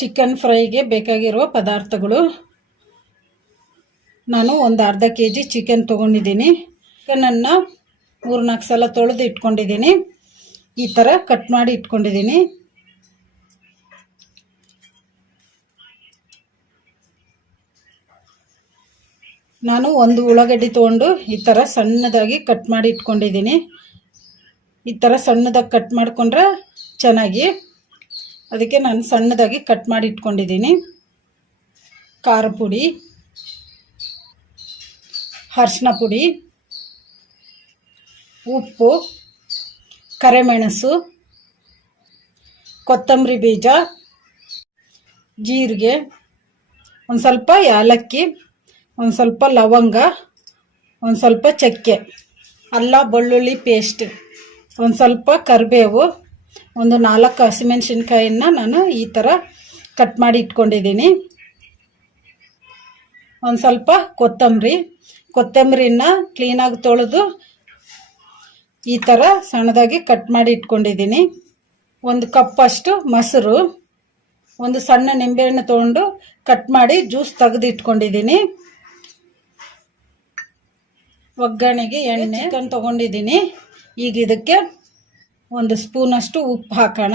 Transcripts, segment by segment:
Chicken ಫ್ರೈಗೆ ಬೇಕಾಗಿರುವ ಪದಾರ್ಥಗಳು. ನಾನು ಒಂದು ಅರ್ಧ ಕೆ ಜಿ ಚಿಕನ್ ತೊಗೊಂಡಿದ್ದೀನಿ. ಚಿಕನನ್ನು ಮೂರು ನಾಲ್ಕು ಸಲ ತೊಳೆದು ಇಟ್ಕೊಂಡಿದ್ದೀನಿ. ಈ ಥರ ಕಟ್ ಮಾಡಿ ಇಟ್ಕೊಂಡಿದ್ದೀನಿ. ನಾನು ಒಂದು ಉಳ್ಳಾಗಡ್ಡಿ ತೊಗೊಂಡು ಈ ಥರ ಸಣ್ಣದಾಗಿ ಕಟ್ ಮಾಡಿ ಇಟ್ಕೊಂಡಿದ್ದೀನಿ. ಈ ಥರ ಸಣ್ಣದಾಗಿ ಕಟ್ ಮಾಡಿಕೊಂಡ್ರೆ ಚೆನ್ನಾಗಿ ಅದಕ್ಕೆ ನಾನು ಸಣ್ಣದಾಗಿ ಕಟ್ ಮಾಡಿ ಇಟ್ಕೊಂಡಿದ್ದೀನಿ. ಖಾರ ಪುಡಿ ಅರ್ಶಿನ ಪುಡಿ, ಉಪ್ಪು, ಕರೆಮೆಣಸು, ಕೊತ್ತಂಬರಿ ಬೀಜ, ಜೀರಿಗೆ, ಒಂದು ಸ್ವಲ್ಪ ಏಲಕ್ಕಿ ಒಂದು ಸ್ವಲ್ಪ ಲವಂಗ, ಒಂದು ಸ್ವಲ್ಪ ಚಕ್ಕೆ, ಅಲ್ಲ, ಬೆಳ್ಳುಳ್ಳಿ ಪೇಸ್ಟ್ ಒಂದು ಸ್ವಲ್ಪ ಕರಿಬೇವು. ಒಂದು ನಾಲ್ಕು ಹಸಿಮೆಣ್ಸಿನ್ಕಾಯಿನ ನಾನು ಈ ಥರ ಕಟ್ ಮಾಡಿ ಇಟ್ಕೊಂಡಿದ್ದೀನಿ. ಒಂದು ಸ್ವಲ್ಪ ಕೊತ್ತಂಬರಿ. ಕೊತ್ತಂಬರಿನ ಕ್ಲೀನಾಗಿ ತೊಳೆದು ಈ ಥರ ಸಣ್ಣದಾಗಿ ಕಟ್ ಮಾಡಿ ಇಟ್ಕೊಂಡಿದ್ದೀನಿ. ಒಂದು ಕಪ್ಪಷ್ಟು ಮೊಸರು ಒಂದು ಸಣ್ಣ ನಿಂಬೆಹಣ್ಣು ತೊಗೊಂಡು ಕಟ್ ಮಾಡಿ ಜ್ಯೂಸ್ ತೆಗೆದು ಇಟ್ಕೊಂಡಿದ್ದೀನಿ. ಒಗ್ಗರಣೆಗೆ ಎಣ್ಣೆ ಚಿಕನ್ ತೊಗೊಂಡಿದ್ದೀನಿ. ಈಗ ಇದಕ್ಕೆ ಒಂದು ಸ್ಪೂನಷ್ಟು ಉಪ್ಪು ಹಾಕೋಣ.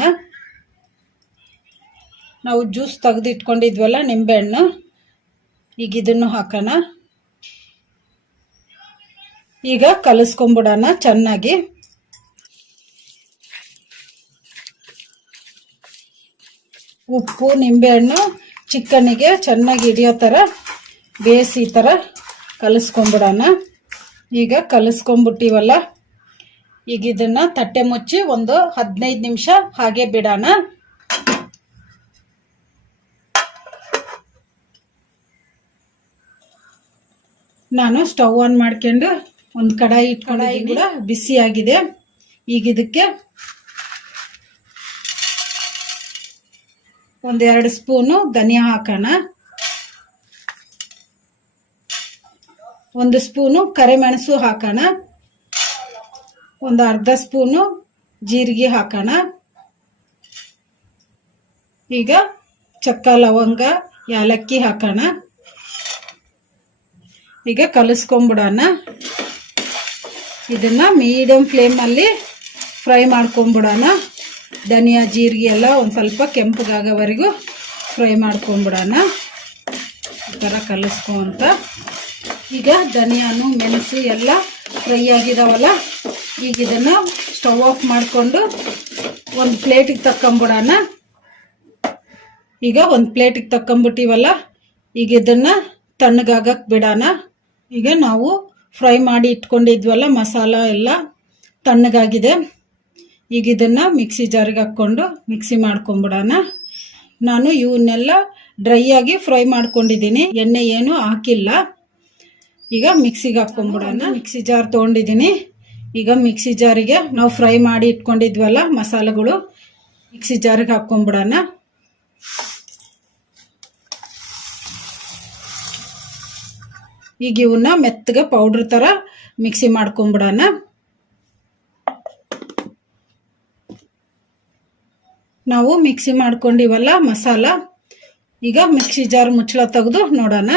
ನಾವು ಜ್ಯೂಸ್ ತೆಗೆದಿಟ್ಕೊಂಡಿದ್ವಲ್ಲ ನಿಂಬೆಹಣ್ಣು, ಈಗ ಇದನ್ನು ಹಾಕೋಣ. ಈಗ ಕಲಿಸ್ಕೊಂಬಿಡೋಣ ಚೆನ್ನಾಗಿ. ಉಪ್ಪು, ನಿಂಬೆಹಣ್ಣು ಚಿಕನ್ನಿಗೆ ಚೆನ್ನಾಗಿ ಹಿಡಿಯೋ ಥರ, ಬೇಯಿಸಿ ಥರ ಕಲಿಸ್ಕೊಂಬಿಡೋಣ. ಈಗ ಕಲಿಸ್ಕೊಂಬಿಟ್ಟಿವಲ್ಲ ಈಗ ಇದನ್ನು ತಟ್ಟೆ ಮುಚ್ಚಿ ಒಂದು ಹದಿನೈದು ನಿಮಿಷ ಹಾಗೆ ಬಿಡೋಣ. ನಾನು ಸ್ಟವ್ ಆನ್ ಮಾಡ್ಕೊಂಡು ಒಂದು ಕಡಾಯಿ ಕಡಾಯಿ ಕೂಡ ಬಿಸಿ ಆಗಿದೆ ಈಗ ಇದಕ್ಕೆ ಒಂದೆರಡು ಸ್ಪೂನು ಧನಿಯಾ ಹಾಕೋಣ. ಒಂದು ಸ್ಪೂನು ಕರಿಮೆಣಸು ಹಾಕೋಣ. ಒಂದು ಅರ್ಧ ಸ್ಪೂನು ಜೀರಿಗೆ ಹಾಕೋಣ. ಈಗ ಚಕ್ಕ ಲವಂಗ, ಯಾಲಕ್ಕಿ ಹಾಕೋಣ. ಈಗ ಕಲಿಸ್ಕೊಂಬಿಡೋಣ. ಇದನ್ನ ಮೀಡಿಯಮ್ ಫ್ಲೇಮಲ್ಲಿ ಫ್ರೈ ಮಾಡ್ಕೊಂಬಿಡೋಣ. ಧನಿಯಾ, ಜೀರಿಗೆ ಎಲ್ಲ ಒಂದು ಸ್ವಲ್ಪ ಕೆಂಪಗಾಗೋವರೆಗೂ ಫ್ರೈ ಮಾಡ್ಕೊಂಬಿಡೋಣ. ಈ ಥರ ಕಲಿಸ್ಕೊಂತ ಈಗ ಧನಿಯಾನು, ಮೆಣಸು ಎಲ್ಲ ಫ್ರೈ ಆಗಿದಾವಲ್ಲ ಈಗ ಇದನ್ನು ಸ್ಟವ್ ಆಫ್ ಮಾಡಿಕೊಂಡು ಒಂದು ಪ್ಲೇಟಿಗೆ ತಕ್ಕೊಂಬಿಡೋಣ. ಈಗ ಒಂದು ಪ್ಲೇಟಿಗೆ ತಕ್ಕೊಂಬಿಟ್ಟಿವಲ್ಲ, ಈಗ ಇದನ್ನು ತಣ್ಣಗಾಗಕ್ಕೆ ಬಿಡೋಣ. ಈಗ ನಾವು ಫ್ರೈ ಮಾಡಿ ಇಟ್ಕೊಂಡಿದ್ವಲ್ಲ, ಮಸಾಲ ಎಲ್ಲ ತಣ್ಣಗಾಗಿದೆ. ಈಗ ಇದನ್ನು ಮಿಕ್ಸಿ ಜಾರಿಗೆ ಹಾಕ್ಕೊಂಡು ಮಿಕ್ಸಿ ಮಾಡ್ಕೊಂಬಿಡೋಣ. ನಾನು ಇವನ್ನೆಲ್ಲ ಡ್ರೈ ಆಗಿ ಫ್ರೈ ಮಾಡ್ಕೊಂಡಿದ್ದೀನಿ, ಎಣ್ಣೆ ಏನು ಹಾಕಿಲ್ಲ. ಈಗ ಮಿಕ್ಸಿಗೆ ಹಾಕ್ಕೊಂಬಿಡೋಣ. ಮಿಕ್ಸಿ ಜಾರ್ ತೊಗೊಂಡಿದ್ದೀನಿ. ಈಗ ಮಿಕ್ಸಿ ಜಾರಿಗೆ ನಾವು ಫ್ರೈ ಮಾಡಿ ಇಟ್ಕೊಂಡಿದ್ವಲ್ಲ ಮಸಾಲೆಗಳು, ಮಿಕ್ಸಿ ಜಾರಿಗೆ ಹಾಕ್ಕೊಂಬಿಡೋಣ. ಈಗ ಇವನ್ನ ಮೆತ್ತಗೆ ಪೌಡ್ರ್ ಥರ ಮಿಕ್ಸಿ ಮಾಡ್ಕೊಂಬಿಡೋಣ. ನಾವು ಮಿಕ್ಸಿ ಮಾಡ್ಕೊಂಡಿವಲ್ಲ ಮಸಾಲ, ಈಗ ಮಿಕ್ಸಿ ಜಾರ್ ಮುಚ್ಚಳ ತೆಗೆದು ನೋಡೋಣ.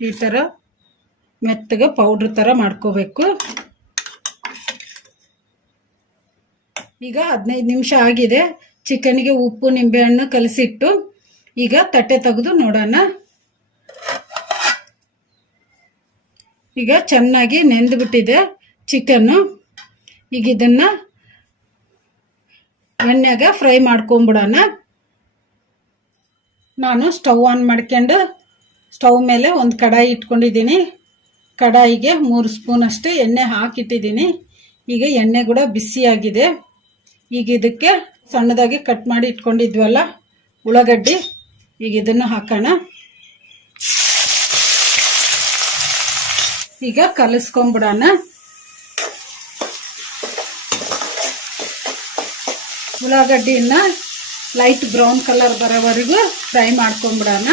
ಈ ಥರ ಮೆತ್ತಗೆ ಪೌಡ್ರ್ ಥರ ಮಾಡ್ಕೋಬೇಕು. ಈಗ ಹದಿನೈದು ನಿಮಿಷ ಆಗಿದೆ. ಚಿಕನ್ಗೆ ಉಪ್ಪು, ನಿಂಬೆಹಣ್ಣು ಕಲಸಿಟ್ಟು ಈಗ ತಟ್ಟೆ ತೆಗೆದು ನೋಡೋಣ. ಈಗ ಚೆನ್ನಾಗಿ ನೆಂದ್ಬಿಟ್ಟಿದೆ ಚಿಕನ್ನು. ಈಗ ಇದನ್ನು ಎಣ್ಣೆಗೆ ಫ್ರೈ ಮಾಡ್ಕೊಂಬಿಡೋಣ. ನಾನು ಸ್ಟವ್ ಆನ್ ಮಾಡ್ಕೊಂಡು ಸ್ಟವ್ ಮೇಲೆ ಒಂದು ಕಡಾಯಿ ಇಟ್ಕೊಂಡಿದ್ದೀನಿ. ಕಡಾಯಿಗೆ ಮೂರು ಸ್ಪೂನಷ್ಟು ಎಣ್ಣೆ ಹಾಕಿಟ್ಟಿದ್ದೀನಿ. ಈಗ ಎಣ್ಣೆ ಕೂಡ ಬಿಸಿಯಾಗಿದೆ. ಈಗ ಇದಕ್ಕೆ ಸಣ್ಣದಾಗಿ ಕಟ್ ಮಾಡಿ ಇಟ್ಕೊಂಡಿದ್ವಲ್ಲ, ಉಳ್ಳಾಗಡ್ಡಿ, ಈಗ ಇದನ್ನು ಹಾಕೋಣ. ಈಗ ಕಲಿಸ್ಕೊಂಬಿಡೋಣ. ಉಳ್ಳಾಗಡ್ಡಿನ ಲೈಟ್ ಬ್ರೌನ್ ಕಲರ್ ಬರೋವರೆಗೂ ಫ್ರೈ ಮಾಡ್ಕೊಂಬಿಡೋಣ.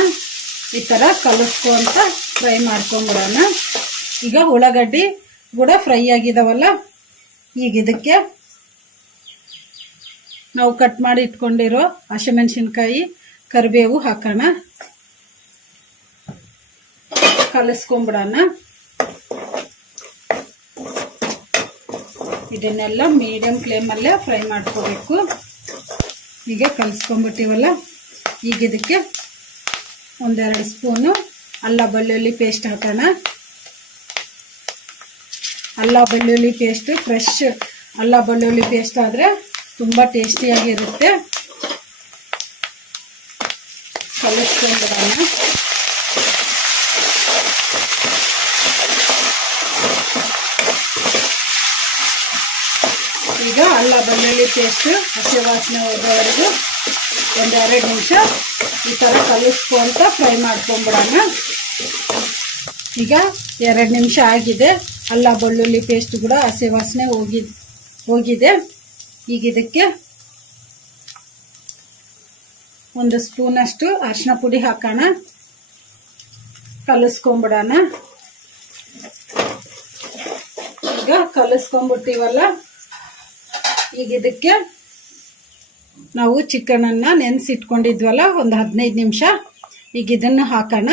ಈ ಥರ ಕಲಿಸ್ಕೊಂತ ಫ್ರೈ ಮಾಡ್ಕೊಂಬಿಡೋಣ ಈಗ ಉಳ್ಳಾಗಡ್ಡಿ ಕೂಡ ಫ್ರೈ ಆಗಿದಾವಲ್ಲ? ಈಗ ಇದಕ್ಕೆ ನಾವು ಕಟ್ ಮಾಡಿ ಇಟ್ಕೊಂಡಿರೋ ಹಸಿಮೆಣಸಿನ್ಕಾಯಿ ಕರಿಬೇವು ಹಾಕೋಣ. ಕಲಿಸ್ಕೊಂಬಿಡೋಣ ಇದನ್ನೆಲ್ಲ ಮೀಡಿಯಂ ಫ್ಲೇಮಲ್ಲೇ ಫ್ರೈ ಮಾಡ್ಕೋಬೇಕು. ಈಗ ಕಲಿಸ್ಕೊಂಬಿಟ್ಟಿವಲ್ಲ ಈಗ ಇದಕ್ಕೆ ಒಂದೆರಡು ಸ್ಪೂನು ಅಲ್ಲ ಬೆಳ್ಳುಳ್ಳಿ ಪೇಸ್ಟ್ ಹಾಕೋಣ. ಅಲ್ಲ ಬೆಳ್ಳುಳ್ಳಿ ಪೇಸ್ಟ್ ಫ್ರೆಶ್ ಅಲ್ಲ ಬೆಳ್ಳುಳ್ಳಿ ಪೇಸ್ಟ್ ಆದರೆ ತುಂಬ ಟೇಸ್ಟಿಯಾಗಿರುತ್ತೆ ಕಲಿಸ್ಕೊಂಡ್ಬಿಡೋಣ ಈಗ ಅಲ್ಲ ಬೆಳ್ಳುಳ್ಳಿ ಪೇಸ್ಟ್ ಹಸಿ ವಾಸನೆ ಒಂದು ಎರಡು ನಿಮಿಷ ಈ ಥರ ಕಲಿಸ್ಕೊಂತ ಫ್ರೈ ಮಾಡ್ಕೊಂಬಿಡೋಣ ಈಗ ಎರಡು ನಿಮಿಷ ಆಗಿದೆ. ಅಲ್ಲ, ಬೆಳ್ಳುಳ್ಳಿ ಪೇಸ್ಟ್ ಕೂಡ ಹಸಿ ವಾಸನೆ ಹೋಗಿ, ಹೋಗಿದೆ. ಈಗ ಇದಕ್ಕೆ ಒಂದು ಸ್ಪೂನಷ್ಟು ಅರಿಶಿನ ಪುಡಿ ಹಾಕೋಣ. ಕಲಿಸ್ಕೊಂಬಿಡೋಣ ಈಗ ಕಲಿಸ್ಕೊಂಬಿಟ್ಟಿವಲ್ಲ ಈಗ ಇದಕ್ಕೆ ನಾವು ಚಿಕನನ್ನು ನೆನೆಸಿಟ್ಕೊಂಡಿದ್ವಲ್ಲ, ಒಂದು ಹದಿನೈದು ನಿಮಿಷ ಈಗ ಇದನ್ನು ಹಾಕೋಣ.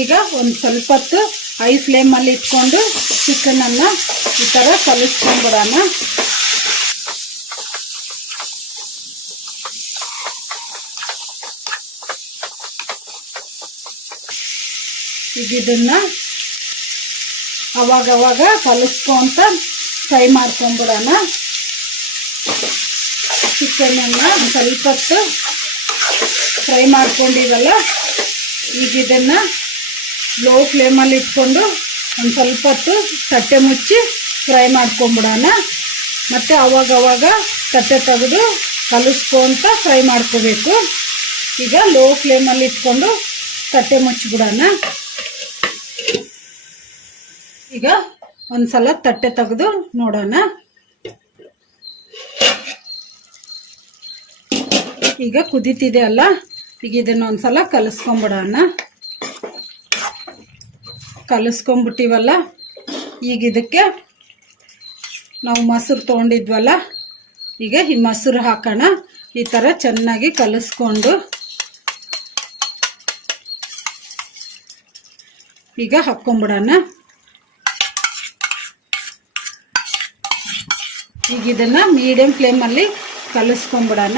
ಈಗ ಒಂದು ಸ್ವಲ್ಪ ಹೊತ್ತು ಹೈ ಫ್ಲೇಮಲ್ಲಿ ಇಟ್ಕೊಂಡು ಚಿಕನನ್ನು ಈ ಥರ ಕಲಿಸ್ಕೊಂಡ್ಬಿಡೋಣ ಈಗ ಇದನ್ನ ಅವಾಗವಾಗ ಅವಾಗ ಕಲಿಸ್ಕೊಂತ ಫ್ರೈ ಮಾಡ್ಕೊಂಬಿಡೋಣ. ಚಿಕನನ್ನು ಸ್ವಲ್ಪ ಹೊತ್ತು ಫ್ರೈ ಮಾಡ್ಕೊಂಡಿವಲ್ಲ, ಈಗ ಇದನ್ನು ಲೋ ಫ್ಲೇಮಲ್ಲಿ ಇಟ್ಕೊಂಡು ಒಂದು ಸ್ವಲ್ಪ ಹೊತ್ತು ತಟ್ಟೆ ಮುಚ್ಚಿ ಫ್ರೈ ಮಾಡ್ಕೊಂಬಿಡೋಣ. ಮತ್ತು ಅವಾಗವಾಗ ಅವಾಗ ತಟ್ಟೆ ತೆಗೆದು ಕಲಿಸ್ಕೊಂತ ಫ್ರೈ ಮಾಡ್ಕೋಬೇಕು. ಈಗ ಲೋ ಫ್ಲೇಮಲ್ಲಿ ಇಟ್ಕೊಂಡು ತಟ್ಟೆ ಮುಚ್ಚಿಬಿಡೋಣ. ಈಗ ಒಂದ್ಸಲ ತಟ್ಟೆ ತೆಗೆದು ನೋಡೋಣ. ಈಗ ಕುದೀತಿದೆ ಅಲ್ಲ, ಈಗ ಇದನ್ನ ಒಂದ್ಸಲ ಕಲಿಸ್ಕೊಂಬಿಡೋಣ. ಕಲಿಸ್ಕೊಂಬಿಟ್ಟಿವಲ್ಲ, ಈಗ ಇದಕ್ಕೆ ನಾವು ಮೊಸರು ತೊಗೊಂಡಿದ್ವಲ್ಲ, ಈಗ ಈ ಮೊಸರು ಹಾಕೋಣ. ಈ ಥರ ಚೆನ್ನಾಗಿ ಕಲಿಸ್ಕೊಂಡು. ಈಗ ಹಾಕ್ಕೊಂಬಿಡೋಣ. ಈಗ ಇದನ್ನ ಮೀಡಿಯಂ ಫ್ಲೇಮಲ್ಲಿ ಕಲಿಸ್ಕೊಂಬಿಡೋಣ.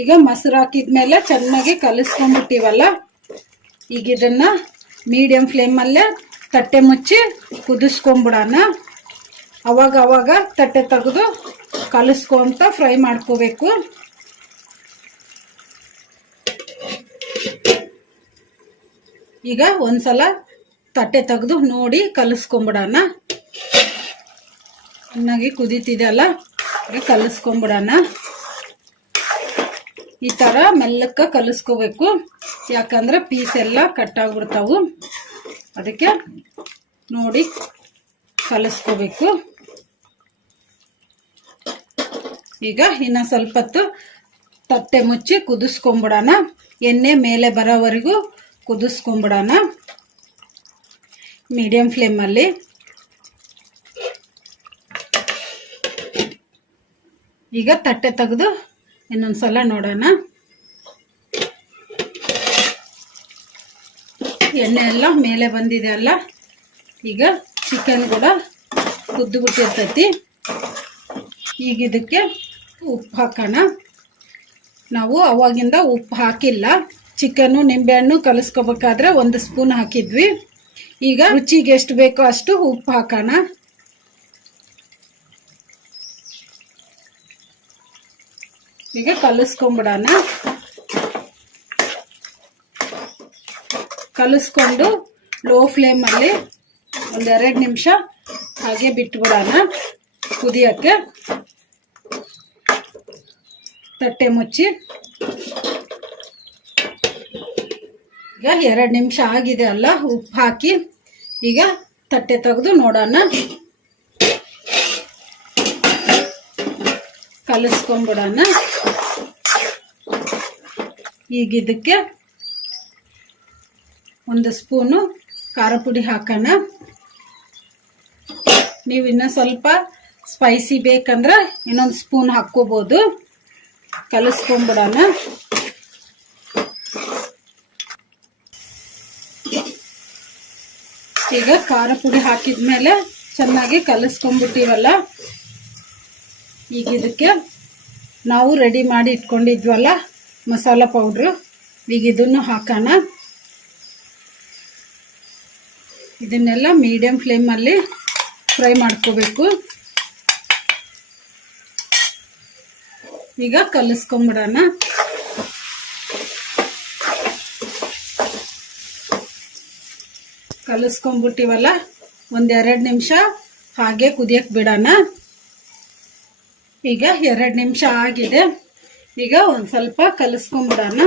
ಈಗ ಮೊಸರು ಹಾಕಿದ್ಮೇಲೆ ಚೆನ್ನಾಗಿ ಕಲಿಸ್ಕೊಂಡ್ಬಿಟ್ಟಿವಲ್ಲ, ಈಗ ಇದನ್ನ ಮೀಡಿಯಂ ಫ್ಲೇಮಲ್ಲೇ ತಟ್ಟೆ ಮುಚ್ಚಿ ಕುದಿಸ್ಕೊಂಬಿಡೋಣ. ಅವಾಗ ಅವಾಗ ತಟ್ಟೆ ತೆಗೆದು ಕಲಿಸ್ಕೊಂತ ಫ್ರೈ ಮಾಡ್ಕೋಬೇಕು. ಈಗ ಒಂದ್ಸಲ ತಟ್ಟೆ ತೆಗೆದು ನೋಡಿ ಕಲಿಸ್ಕೊಂಬಿಡೋಣ. ಚೆನ್ನಾಗಿ ಕುದೀತಿದೆ ಅಲ್ಲ? ಕಲಿಸ್ಕೊಂಬಿಡೋಣ. ಈ ಥರ ಮೆಲ್ಲಕ್ಕೆ ಕಲಿಸ್ಕೋಬೇಕು. ಯಾಕಂದ್ರೆ ಪೀಸ್ ಎಲ್ಲ ಕಟ್ಟಾಗ್ಬಿಡ್ತಾವು ಅದಕ್ಕೆ ನೋಡಿ ಕಲಿಸ್ಕೋಬೇಕು. ಈಗ ಇನ್ನು ಸ್ವಲ್ಪ ಹೊತ್ತು ತಟ್ಟೆ ಮುಚ್ಚಿ ಕುದಿಸ್ಕೊಂಬಿಡೋಣ. ಎಣ್ಣೆ ಮೇಲೆ ಬರೋವರೆಗೂ ಕುದಿಸ್ಕೊಂಬಿಡೋಣ. ಮೀಡಿಯಂ ಫ್ಲೇಮಲ್ಲಿ. ಈಗ ತಟ್ಟೆ ತೆಗೆದು ಇನ್ನೊಂದ್ಸಲ ನೋಡೋಣ. ಎಣ್ಣೆ ಎಲ್ಲ ಮೇಲೆ ಬಂದಿದೆ ಅಲ್ಲ, ಈಗ ಚಿಕನ್ ಕೂಡ ಕುದ್ದು ಬಿಟ್ಟಿರ್ತೈತಿ ಈಗ ಇದಕ್ಕೆ ಉಪ್ಪು ಹಾಕೋಣ. ನಾವು ಅವಾಗಿಂದ ಉಪ್ಪು ಹಾಕಿಲ್ಲ. ಚಿಕನ್ನು, ನಿಂಬೆಹಣ್ಣು ಕಲಿಸ್ಕೋಬೇಕಾದ್ರೆ ಒಂದು ಸ್ಪೂನ್ ಹಾಕಿದ್ವಿ. ಈಗ ರುಚಿಗೆ ಎಷ್ಟು ಬೇಕೋ ಅಷ್ಟು ಉಪ್ಪು ಹಾಕೋಣ. ಈಗ ಕಲಿಸ್ಕೊಂಬಿಡೋಣ. ಕಲಿಸ್ಕೊಂಡು ಲೋ ಫ್ಲೇಮಲ್ಲಿ ಒಂದೆರಡು ನಿಮಿಷ ಹಾಗೆ ಬಿಟ್ಬಿಡೋಣ ಕುದಿಯೋಕ್ಕೆ. ತಟ್ಟೆ ಮುಚ್ಚಿ. ಈಗ ಎರಡು ನಿಮಿಷ ಆಗಿದೆ ಅಲ್ಲ, ಉಪ್ಪು ಹಾಕಿ ಈಗ ತಟ್ಟೆ ತೆಗೆದು ನೋಡೋಣ. ಕಲಿಸ್ಕೊಂಬಿಡೋಣ ಈಗ ಇದಕ್ಕೆ ಒಂದು ಸ್ಪೂನು ಖಾರ ಪುಡಿ ಹಾಕೋಣ. ನೀವು ಇನ್ನೂ ಸ್ವಲ್ಪ ಸ್ಪೈಸಿ ಬೇಕಂದ್ರೆ ಇನ್ನೊಂದು ಸ್ಪೂನ್ ಹಾಕ್ಕೋಬೋದು. ಕಲಿಸ್ಕೊಂಬಿಡೋಣ ಈಗ ಖಾರ ಪುಡಿ ಹಾಕಿದ್ಮೇಲೆ ಚೆನ್ನಾಗಿ ಕಲಿಸ್ಕೊಂಡ್ಬಿಟ್ಟಿವಲ್ಲ? ಈಗ ಇದಕ್ಕೆ ನಾವು ರೆಡಿ ಮಾಡಿ ಇಟ್ಕೊಂಡಿದ್ವಲ್ಲ ಮಸಾಲ ಪೌಡ್ರು ಈಗ ಇದನ್ನು ಹಾಕೋಣ. ಇದನ್ನೆಲ್ಲ ಮೀಡಿಯಮ್ ಫ್ಲೇಮಲ್ಲಿ ಫ್ರೈ ಮಾಡ್ಕೋಬೇಕು. ಈಗ ಕಲಿಸ್ಕೊಂಬಿಡೋಣ. ಕಲಿಸ್ಕೊಂಬಿಟ್ಟಿವಲ್ಲ ಒಂದೆರಡು ನಿಮಿಷ ಹಾಗೆ ಕುದಿಯಕ್ಕೆ ಬಿಡೋಣ. ಈಗ ಎರಡು ನಿಮಿಷ ಆಗಿದೆ. ಈಗ ಒಂದು ಸ್ವಲ್ಪ ಕಲಿಸ್ಕೊಂಬಿಡೋಣ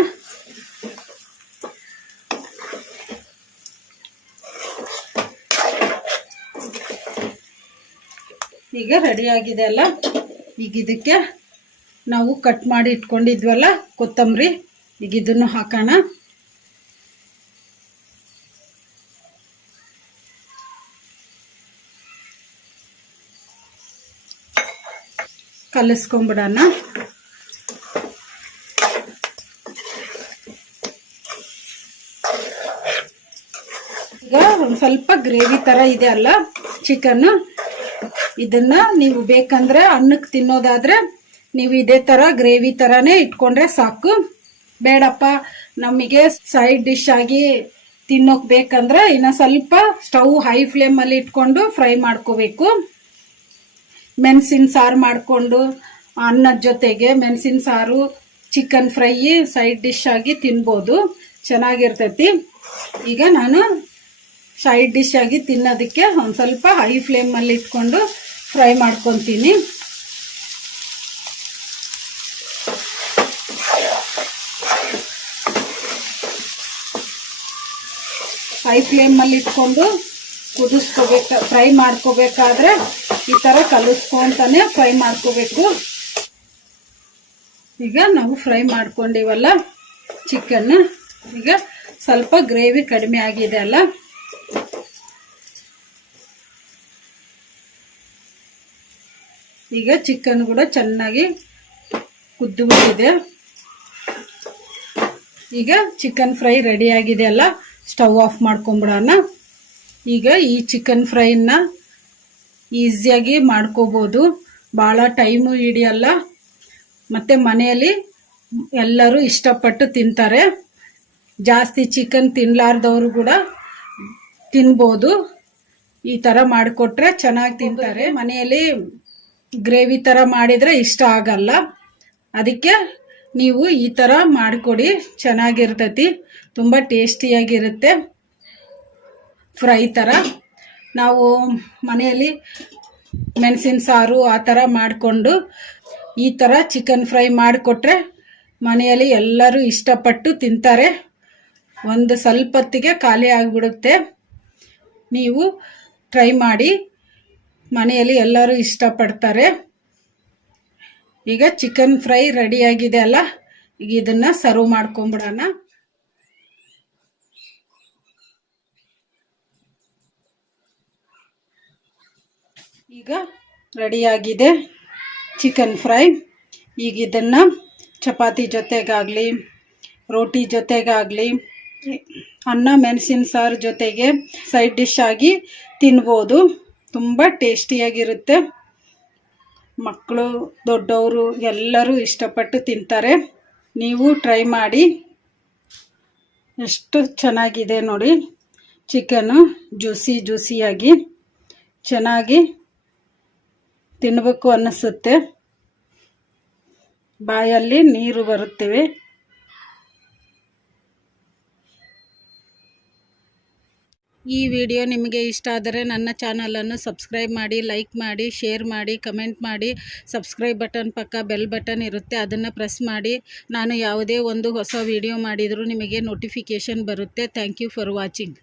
ಈಗ ರೆಡಿ ಆಗಿದೆ ಅಲ್ಲ? ಈಗ ಇದಕ್ಕೆ ನಾವು ಕಟ್ ಮಾಡಿ ಇಟ್ಕೊಂಡಿದ್ವಲ್ಲ, ಕೊತ್ತಂಬರಿ, ಈಗ ಇದನ್ನು ಹಾಕೋಣ. ಕಲಿಸ್ಕೊಂಬಿಡೋಣ. ಈಗ ಒಂದು ಸ್ವಲ್ಪ ಗ್ರೇವಿ ಥರ ಇದೆ ಅಲ್ಲ, ಚಿಕನ್. ಇದನ್ನ ನೀವು ಬೇಕಂದ್ರೆ ಅನ್ನಕ್ಕೆ ತಿನ್ನೋದಾದ್ರೆ ನೀವು ಇದೇ ಥರ ಗ್ರೇವಿ ಥರನೇ ಇಟ್ಕೊಂಡ್ರೆ ಸಾಕು. ಬೇಡಪ್ಪ, ನಮಗೆ ಸೈಡ್ ಡಿಶ್ ಆಗಿ ತಿನ್ನೋಕ್ ಬೇಕಂದ್ರೆ ಇನ್ನು ಸ್ವಲ್ಪ ಸ್ಟವ್ ಹೈ ಫ್ಲೇಮಲ್ಲಿ ಇಟ್ಕೊಂಡು ಫ್ರೈ ಮಾಡ್ಕೋಬೇಕು. ಮೆಣಸಿನ ಸಾರು ಮಾಡಿಕೊಂಡು ಅನ್ನದ ಜೊತೆಗೆ ಮೆಣಸಿನ ಸಾರು ಚಿಕನ್ ಫ್ರೈ ಸೈಡ್ ಡಿಶ್ ಆಗಿ ತಿನ್ಬೋದು. ಚೆನ್ನಾಗಿರ್ತೈತಿ. ಈಗ ನಾನು ಸೈಡ್ ಡಿಶ್ ಆಗಿ ತಿನ್ನೋದಕ್ಕೆ ಒಂದು ಸ್ವಲ್ಪ ಹೈ ಫ್ಲೇಮಲ್ಲಿ ಇಟ್ಕೊಂಡು ಫ್ರೈ ಮಾಡ್ಕೊತೀನಿ. ಹೈ ಫ್ಲೇಮಲ್ಲಿ ಇಟ್ಕೊಂಡು ಕುದಿಸ್ಕೋಬೇಕು ಫ್ರೈ ಮಾಡ್ಕೋಬೇಕಾದ್ರೆ ಈ ಥರ ಕಲಿಸ್ಕೊಂತಾನೆ ಫ್ರೈ ಮಾಡ್ಕೋಬೇಕು. ಈಗ ನಾವು ಫ್ರೈ ಮಾಡ್ಕೊಂಡಿವಲ್ಲ ಚಿಕನ್ ಈಗ ಸ್ವಲ್ಪ ಗ್ರೇವಿ ಕಡಿಮೆ ಆಗಿದೆ ಅಲ್ಲ. ಈಗ ಚಿಕನ್ ಕೂಡ ಚೆನ್ನಾಗಿ ಕುದ್ದು ಬಿಟ್ಟಿದೆ ಈಗ ಚಿಕನ್ ಫ್ರೈ ರೆಡಿ ಆಗಿದೆ ಅಲ್ಲ. ಸ್ಟವ್ ಆಫ್ ಮಾಡ್ಕೊಂಬಿಡೋಣ ಈಗ ಈ ಚಿಕನ್ ಫ್ರೈನ ಈಸಿಯಾಗಿ ಮಾಡ್ಕೋಬೋದು. ಭಾಳ ಟೈಮು ಹಿಡಿಯಲ್ಲ. ಮತ್ತು ಮನೆಯಲ್ಲಿ ಎಲ್ಲರೂ ಇಷ್ಟಪಟ್ಟು ತಿಂತಾರೆ. ಜಾಸ್ತಿ ಚಿಕನ್ ತಿನ್ನಲಾರ್ದವರು ಕೂಡ ತಿನ್ಬೋದು. ಈ ಥರ ಮಾಡಿಕೊಟ್ರೆ ಚೆನ್ನಾಗಿ ತಿಂತಾರೆ. ಮನೆಯಲ್ಲಿ ಗ್ರೇವಿ ಥರ ಮಾಡಿದರೆ ಇಷ್ಟ ಆಗಲ್ಲ. ಅದಕ್ಕೆ ನೀವು ಈ ಥರ ಮಾಡಿಕೊಡಿ. ಚೆನ್ನಾಗಿರ್ತೈತಿ. ತುಂಬ ಟೇಸ್ಟಿಯಾಗಿರುತ್ತೆ. ಫ್ರೈ ಥರ ನಾವು ಮನೆಯಲ್ಲಿ ಮೆಣಸಿನ ಸಾರು ಆ ಥರ ಮಾಡಿಕೊಂಡು ಈ ಥರ ಚಿಕನ್ ಫ್ರೈ ಮಾಡಿಕೊಟ್ರೆ ಮನೆಯಲ್ಲಿ ಎಲ್ಲರೂ ಇಷ್ಟಪಟ್ಟು ತಿಂತಾರೆ. ಒಂದು ಸ್ವಲ್ಪ ಹೊತ್ತಿಗೆ ಖಾಲಿ ಆಗಿಬಿಡುತ್ತೆ. ನೀವು ಟ್ರೈ ಮಾಡಿ ಮನೆಯಲ್ಲಿ ಎಲ್ಲರೂ ಇಷ್ಟಪಡ್ತಾರೆ. ಈಗ ಚಿಕನ್ ಫ್ರೈ ರೆಡಿಯಾಗಿದೆ ಅಲ್ಲ? ಈಗ ಇದನ್ನು ಸರ್ವ್ ಮಾಡ್ಕೊಂಬಿಡೋಣ. ಈಗ ರೆಡಿಯಾಗಿದೆ ಚಿಕನ್ ಫ್ರೈ ಈಗ ಇದನ್ನು ಚಪಾತಿ ಜೊತೆಗಾಗಲಿ, ರೋಟಿ ಜೊತೆಗಾಗಲಿ, ಅನ್ನ, ಮೆಣಸಿನ ಸಾರು ಜೊತೆಗೆ ಸೈಡ್ ಡಿಶ್ ಆಗಿ ತಿನ್ಬೋದು. ತುಂಬ ಟೇಸ್ಟಿಯಾಗಿರುತ್ತೆ. ಮಕ್ಕಳು ದೊಡ್ಡವರು ಎಲ್ಲರೂ ಇಷ್ಟಪಟ್ಟು ತಿಂತಾರೆ. ನೀವು ಟ್ರೈ ಮಾಡಿ. ಎಷ್ಟು ಚೆನ್ನಾಗಿದೆ ನೋಡಿ. ಚಿಕನು ಜ್ಯೂಸಿ ಜ್ಯೂಸಿಯಾಗಿ ಚೆನ್ನಾಗಿ ತಿನ್ನಬೇಕು ಅನ್ನಿಸುತ್ತೆ. ಬಾಯಲ್ಲಿ ನೀರು ಬರುತ್ತಿವೆ. ಈ ವಿಡಿಯೋ ನಿಮಗೆ ಇಷ್ಟ ಆದರೆ ನನ್ನ ಚಾನಲನ್ನು ಸಬ್ಸ್ಕ್ರೈಬ್ ಮಾಡಿ, ಲೈಕ್ ಮಾಡಿ, ಶೇರ್ ಮಾಡಿ, ಕಮೆಂಟ್ ಮಾಡಿ. ಸಬ್ಸ್ಕ್ರೈಬ್ ಬಟನ್ ಪಕ್ಕ ಬೆಲ್ ಬಟನ್ ಇರುತ್ತೆ, ಅದನ್ನು ಪ್ರೆಸ್ ಮಾಡಿ. ನಾನು ಯಾವುದೇ ಒಂದು ಹೊಸ ವಿಡಿಯೋ ಮಾಡಿದರೂ ನಿಮಗೆ ನೋಟಿಫಿಕೇಷನ್ ಬರುತ್ತೆ. Thank you for watching.